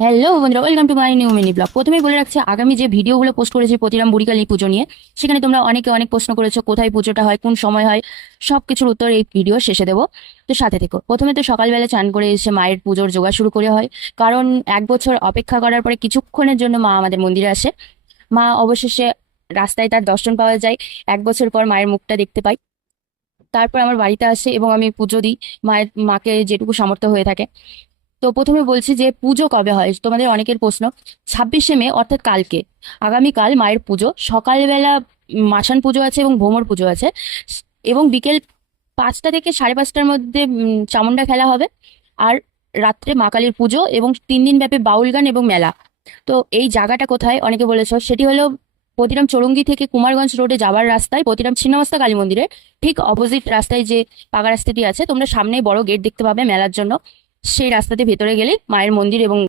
Hello বন্ধুরা, welcome to my new mini blog. প্রথমেই বলে রাখছি, আগামী যে ভিডিওগুলো পোস্ট করেছি প্রতিরাম বুড়িকালী পুজো নিয়ে, সেখানে তোমরা অনেকে অনেক প্রশ্ন করেছো কোথায় পুজোটা হয়, কোন সময় হয়। সবকিছুর উত্তর এই ভিডিও শেষে দেবো, তো সাথে থেকো। প্রথমে তো সকালবেলা চান করে এসে মায়ের পুজোর জোগাড় শুরু করে হয়, কারণ এক বছর অপেক্ষা করার পরে কিছুক্ষণের জন্য মা আমাদের মন্দিরে আসে। মা অবশেষে রাস্তায় তার দর্শন পাওয়া যায়, এক বছর পর মায়ের মুখটা দেখতে পাই। তারপর আমার বাড়িতে আসে এবং আমি পুজো দিই মাকে যেটুকু সামর্থ্য হয়ে থাকে। তো প্রথমে বলছি যে পুজো কবে হয়, তোমাদের অনেকের প্রশ্ন। 26শে মে অর্থাৎ কালকে, আগামীকাল মায়ের পুজো। সকালবেলা মাসান পুজো আছে এবং ভোমর পুজো আছে, এবং বিকেল 5টা থেকে 5:30টার মধ্যে চামুন্ডা খেলা হবে। আর রাত্রে মা কালীর পুজো এবং 3 দিন ব্যাপী বাউল গান এবং মেলা। তো এই জায়গাটা কোথায় অনেকে বলেছো, সেটি হলো পতিরাম চৌরঙ্গি থেকে কুমারগঞ্জ রোডে যাওয়ার রাস্তায় পতিরাম ছিন্নমস্তা কালী মন্দিরের ঠিক অপোজিট রাস্তায় যে পাকা রাস্তাটি আছে, তোমরা সামনে বড় গেট দেখতে পাবে মেলার জন্য। সেই রাস্তাতে ভেতরে গেলে মায়ের মন্দির এবং